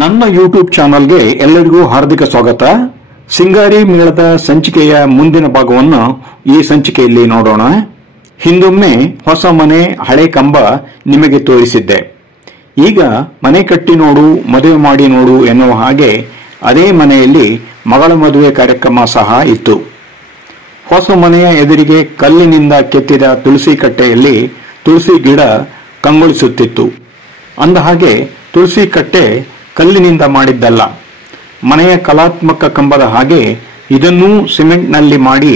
ನನ್ನ ಯೂಟ್ಯೂಬ್ ಚಾನಲ್ಗೆ ಎಲ್ಲರಿಗೂ ಹಾರ್ದಿಕ ಸ್ವಾಗತ. ಸಿಂಗಾರಿ ಮೇಳದ ಸಂಚಿಕೆಯ ಮುಂದಿನ ಭಾಗವನ್ನು ಈ ಸಂಚಿಕೆಯಲ್ಲಿ ನೋಡೋಣ. ಹಿಂದೊಮ್ಮೆ ಹೊಸ ಮನೆ ಹಳೆ ಕಂಬ ನಿಮಗೆ ತೋರಿಸಿದ್ದೆ. ಈಗ ಮನೆ ಕಟ್ಟಿ ನೋಡು, ಮದುವೆ ಮಾಡಿ ನೋಡು ಎನ್ನುವ ಹಾಗೆ ಅದೇ ಮನೆಯಲ್ಲಿ ಮಗಳ ಮದುವೆ ಕಾರ್ಯಕ್ರಮ ಸಹ ಇತ್ತು. ಹೊಸ ಮನೆಯ ಎದುರಿಗೆ ಕಲ್ಲಿನಿಂದ ಕೆತ್ತಿದ ತುಳಸಿ ಕಟ್ಟೆಯಲ್ಲಿ ತುಳಸಿ ಗಿಡ ಕಂಗೊಳಿಸುತ್ತಿತ್ತು. ಅಂದಹಾಗೆ ತುಳಸಿ ಕಟ್ಟೆ ಕಲ್ಲಿನಿಂದ ಮಾಡಿದ್ದಲ್ಲ, ಮನೆಯ ಕಲಾತ್ಮಕ ಕಂಬದ ಹಾಗೆ ಇದನ್ನೂ ಸಿಮೆಂಟ್ನಲ್ಲಿ ಮಾಡಿ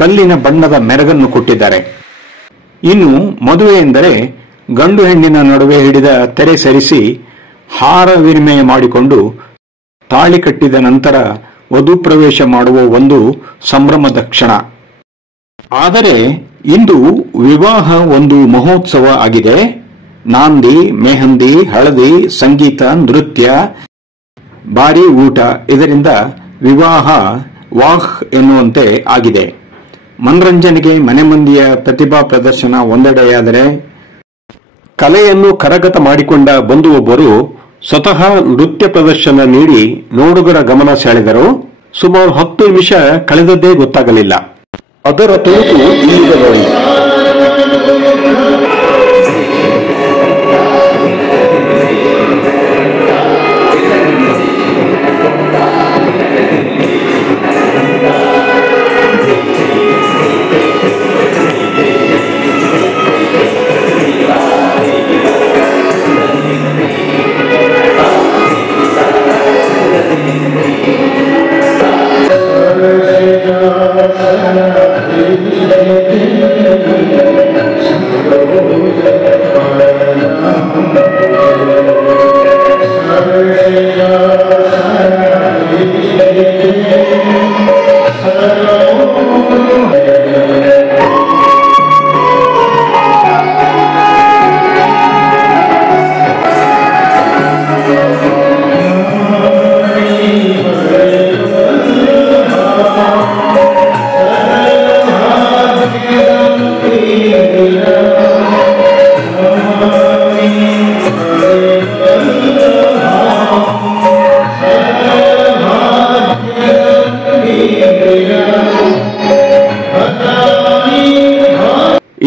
ಕಲ್ಲಿನ ಬಣ್ಣದ ಮೆರಗನ್ನು ಕೊಟ್ಟಿದ್ದಾರೆ. ಇನ್ನು ಮದುವೆ ಎಂದರೆ ಗಂಡು ಹೆಣ್ಣಿನ ನಡುವೆ ಹಿಡಿದ ತೆರೆ ಸರಿಸಿ ಹಾರ ವಿನಿಮಯ ಮಾಡಿಕೊಂಡು ತಾಳಿ ಕಟ್ಟಿದ ನಂತರ ವಧು ಪ್ರವೇಶ ಮಾಡುವ ಒಂದು ಸಂಭ್ರಮದ ಕ್ಷಣ. ಆದರೆ ಇಂದು ವಿವಾಹ ಒಂದು ಮಹೋತ್ಸವ ಆಗಿದೆ. ನಾಂದಿ, ಮೆಹಂದಿ, ಹಳದಿ, ಸಂಗೀತ, ನೃತ್ಯ, ಭಾರಿ ಊಟ, ಇದರಿಂದ ವಿವಾಹ ವಾಹ್ ಎನ್ನುವಂತೆ ಆಗಿದೆ. ಮನರಂಜನೆಗೆ ಮನೆ ಮಂದಿಯ ಪ್ರತಿಭಾ ಪ್ರದರ್ಶನ ಒಂದೆಡೆಯಾದರೆ, ಕಲೆಯನ್ನು ಕರಗತ ಮಾಡಿಕೊಂಡ ಬಂಧುವೊಬ್ಬರು ಸ್ವತಃ ನೃತ್ಯ ಪ್ರದರ್ಶನ ನೀಡಿ ನೋಡುಗರ ಗಮನ ಸೆಳೆದರು. ಸುಮಾರು 10 ನಿಮಿಷ ಕಳೆದದ್ದೇ ಗೊತ್ತಾಗಲಿಲ್ಲ. ಅದರ ತುಣುಕು ಇಲ್ಲಿದೆ ನೋಡಿ.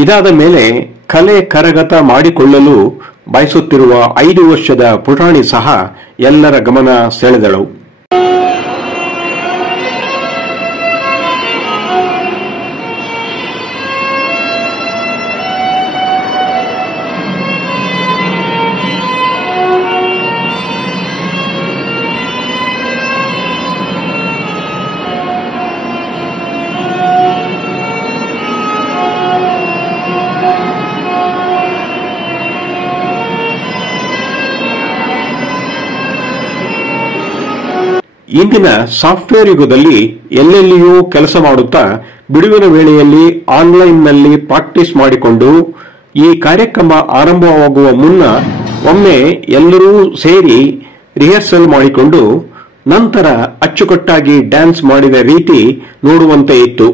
ಇದಾದ ಮೇಲೆ ಕಲೆ ಕರಗತ ಮಾಡಿಕೊಳ್ಳಲು ಬಯಸುತ್ತಿರುವ 5 ವರ್ಷದ ಪುಟಾಣಿ ಸಹ ಎಲ್ಲರ ಗಮನ ಸೆಳೆದಳು. ಇಂದಿನ ಸಾಫ್ಟ್ವೇರ್ ಯುಗದಲ್ಲಿ ಎಲ್ಲೆಲ್ಲಿಯೂ ಕೆಲಸ ಮಾಡುತ್ತಾ ಬಿಡುವಿನ ವೇಳೆಯಲ್ಲಿ ಆನ್ಲೈನ್ನಲ್ಲಿ ಪ್ರಾಕ್ಟೀಸ್ ಮಾಡಿಕೊಂಡು ಈ ಕಾರ್ಯಕ್ರಮ ಆರಂಭವಾಗುವ ಮುನ್ನ ಒಮ್ಮೆ ಎಲ್ಲರೂ ಸೇರಿ ರಿಹರ್ಸಲ್ ಮಾಡಿಕೊಂಡು ನಂತರ ಅಚ್ಚುಕಟ್ಟಾಗಿ ಡ್ಯಾನ್ಸ್ ಮಾಡಿದ ರೀತಿ ನೋಡುವಂತೆ ಇತ್ತು.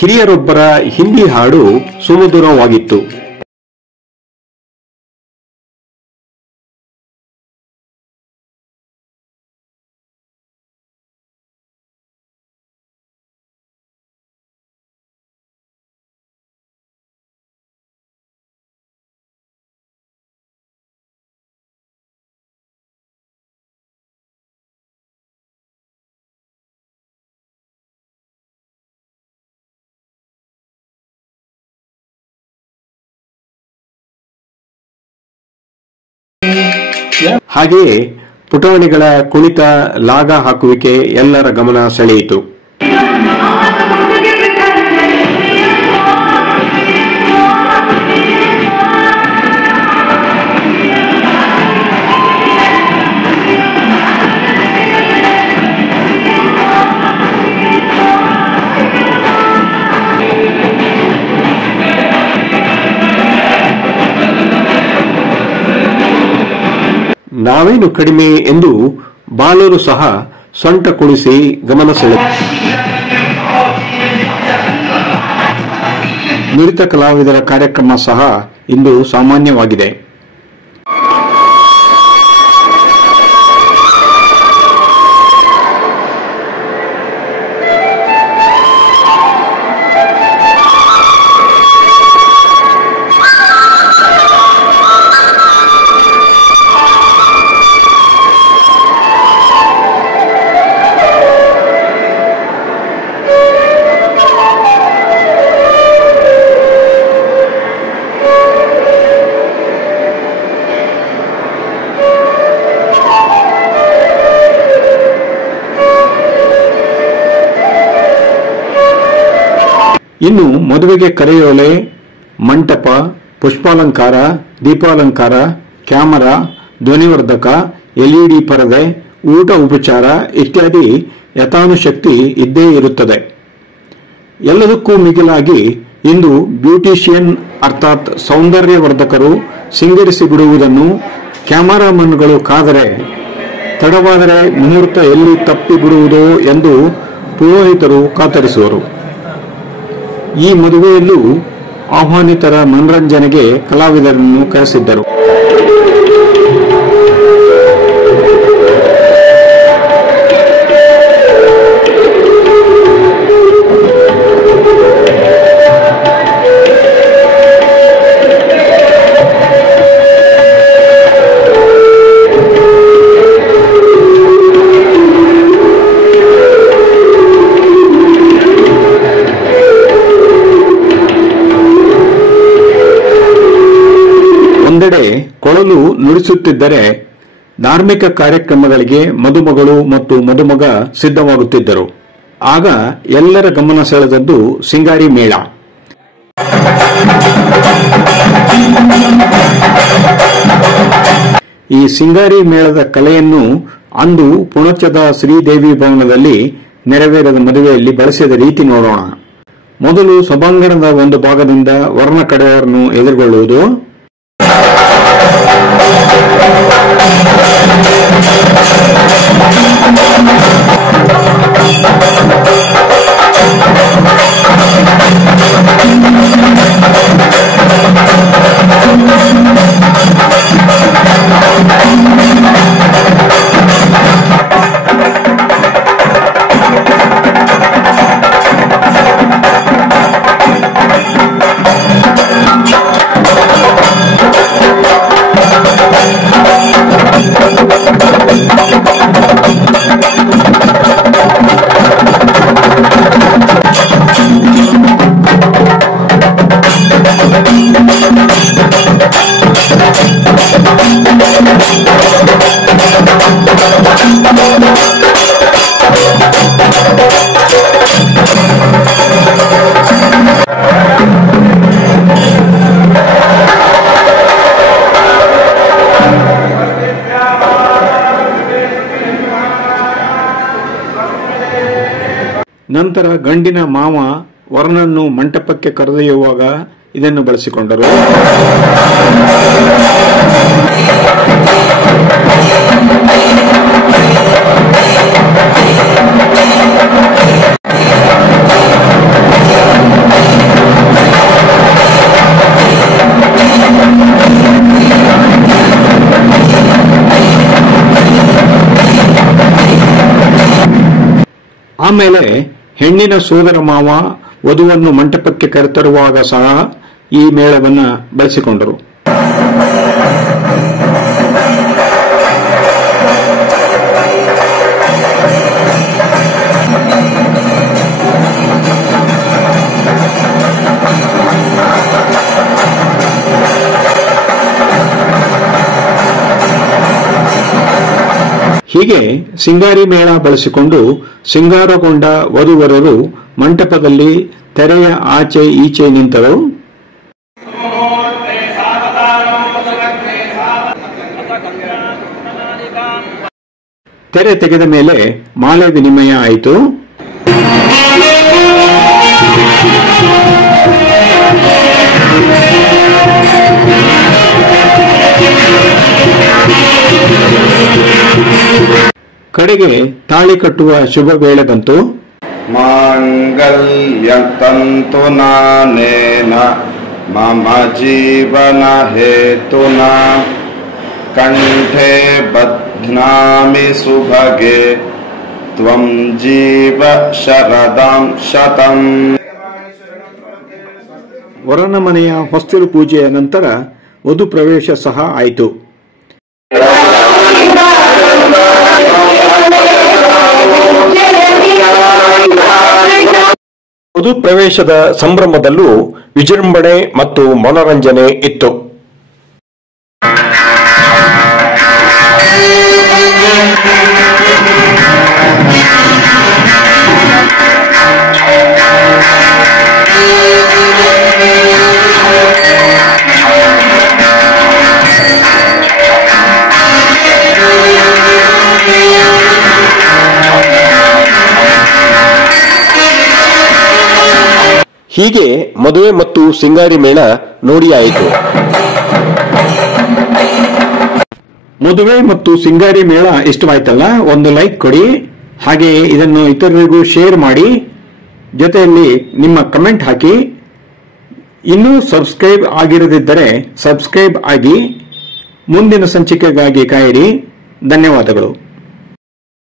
ಹಿರಿಯರೊಬ್ಬರ ಹಿಂದಿ ಹಾಡು ಸುಮಧುರವಾಗಿತ್ತು. ಹಾಗೆಯೇ ಪುಟವಣಿಗಳ ಕುಳಿತ ಲಾಗ ಹಾಕುವಿಕೆ ಎಲ್ಲರ ಗಮನ ಸೆಳೆಯಿತು. ನಾವೇನು ಕಡಿಮೆ ಎಂದು ಬಾಲರು ಸಹ ಸೊಂಟ ಕುಣಿಸಿ ಗಮನ ಸೆಳೆದರು. ನುರಿತ ಕಲಾವಿದರ ಕಾರ್ಯಕ್ರಮ ಸಹ ಇಂದು ಸಾಮಾನ್ಯವಾಗಿದೆ. ಇನ್ನು ಮದುವೆಗೆ ಕರೆಯೋಲೆ, ಮಂಟಪ, ಪುಷ್ಪಾಲಂಕಾರ, ದೀಪಾಲಂಕಾರ, ಕ್ಯಾಮರಾ, ಧ್ವನಿವರ್ಧಕ, ಎಲ್ಇಡಿ ಪರದೆ, ಊಟ ಉಪಚಾರ ಇತ್ಯಾದಿ ಯಥಾನುಶಕ್ತಿ ಇದ್ದೇ ಇರುತ್ತದೆ. ಎಲ್ಲದಕ್ಕೂ ಮಿಗಿಲಾಗಿ ಇಂದು ಬ್ಯೂಟಿಷಿಯನ್ ಅರ್ಥಾತ್ ಸೌಂದರ್ಯವರ್ಧಕರು ಸಿಂಗರಿಸಿ ಬಿಡುವುದನ್ನು ಕ್ಯಾಮರಾಮನ್ಗಳು ಕಾದರೆ ತಡವಾದರೆ ಮುಹೂರ್ತ ಎಲ್ಲಿ ತಪ್ಪಿ ಬಿಡುವುದೋ ಎಂದು ಪುರೋಹಿತರು ಕಾತರಿಸುವರು. ಈ ಮದುವೆಯಲ್ಲೂ ಆಹ್ವಾನಿತರ ಮನರಂಜನೆಗೆ ಕಲಾವಿದರನ್ನು ಕರೆಸಿದ್ದರು. ಒಂದೆಡೆ ಕೊಳಲು ನುಡಿಸುತ್ತಿದ್ದರೆ ಧಾರ್ಮಿಕ ಕಾರ್ಯಕ್ರಮಗಳಿಗೆ ಮದುಮಗಳು ಮತ್ತು ಮದುಮಗ ಸಿದ್ಧವಾಗುತ್ತಿದ್ದರು. ಆಗ ಎಲ್ಲರ ಗಮನ ಸೆಳೆದದ್ದು ಸಿಂಗಾರಿ ಮೇಳ. ಈ ಸಿಂಗಾರಿ ಮೇಳದ ಕಲೆಯನ್ನು ಅಂದು ಪುಣಚದ ಶ್ರೀದೇವಿ ಭವನದಲ್ಲಿ ನೆರವೇರದ ಮದುವೆಯಲ್ಲಿ ಬಳಸಿದ ರೀತಿ ನೋಡೋಣ. ಮೊದಲು ಸಭಾಂಗಣದ ಒಂದು ಭಾಗದಿಂದ ವರ್ಣ ಕಡೆಯವರನ್ನು ಎದುರುಗೊಳ್ಳುವುದು, ನಂತರ ಗಂಡಿನ ಮಾವ ವರನನ್ನು ಮಂಟಪಕ್ಕೆ ಕರೆದೊಯ್ಯುವಾಗ ಇದನ್ನು ಬಳಸಿಕೊಂಡರು. ಆಮೇಲೆ ಹೆಣ್ಣಿನ ಸೋದರ ಮಾವ ವಧುವನ್ನು ಮಂಟಪಕ್ಕೆ ಕರೆತರುವಾಗ ಸಹ ಈ ಮೇಳವನ್ನು ಬಳಸಿಕೊಂಡರು. ಹೀಗೆ ಸಿಂಗಾರಿ ಮೇಳ ಬಳಸಿಕೊಂಡು ಸಿಂಗಾರಗೊಂಡ ವಧುವರರು ಮಂಟಪದಲ್ಲಿ ತೆರೆಯ ಆಚೆ ಈಚೆ ನಿಂತರು. ತೆರೆ ತೆಗೆದ ಮೇಲೆ ಮಾಲೆ ವಿನಿಮಯ ಆಯಿತು. ಕಡೆಗೆ ತಾಳಿ ಕಟ್ಟುವ ಶುಭ ವೇಳೆ ಬಂತು. ಮಾಂಗಲ್ಯಂ ತಂತು ನಾನೇನ ಮಮ ಜೀವನ ಹೇತುನ ಕಂಠೆ ಬಧ್ನಾಮಿ ಸುಭಗೆ ತ್ವಂ ಜೀವ ಶರದಾಂ ಶತಂ. ವರನ ಮನೆಯ ಹೊಸ್ತಿಲು ಪೂಜೆಯ ನಂತರ ವಧು ಪ್ರವೇಶ ಸಹ ಆಯಿತು. ವಧು ಪ್ರವೇಶದ ಸಂಭ್ರಮದಲ್ಲೂ ವಿಜೃಂಭಣೆ ಮತ್ತು ಮನೋರಂಜನೆ ಇತ್ತು. ಹೀಗೆ ಮದುವೆ ಮತ್ತು ಸಿಂಗಾರಿ ಮೇಳ ನೋಡಿಯಾಯಿತು. ಮದುವೆ ಮತ್ತು ಸಿಂಗಾರಿ ಮೇಳ ಇಷ್ಟವಾಯ್ತಲ್ಲ, ಒಂದು ಲೈಕ್ ಕೊಡಿ. ಹಾಗೆ ಇದನ್ನು ಇತರರಿಗೂ ಶೇರ್ ಮಾಡಿ. ಜೊತೆಯಲ್ಲಿ ನಿಮ್ಮ ಕಮೆಂಟ್ ಹಾಕಿ. ಇನ್ನೂ ಸಬ್ಸ್ಕ್ರೈಬ್ ಆಗಿರದಿದ್ದರೆ ಸಬ್ಸ್ಕ್ರೈಬ್ ಆಗಿ. ಮುಂದಿನ ಸಂಚಿಕೆಗಾಗಿ ಕಾಯಿರಿ. ಧನ್ಯವಾದಗಳು.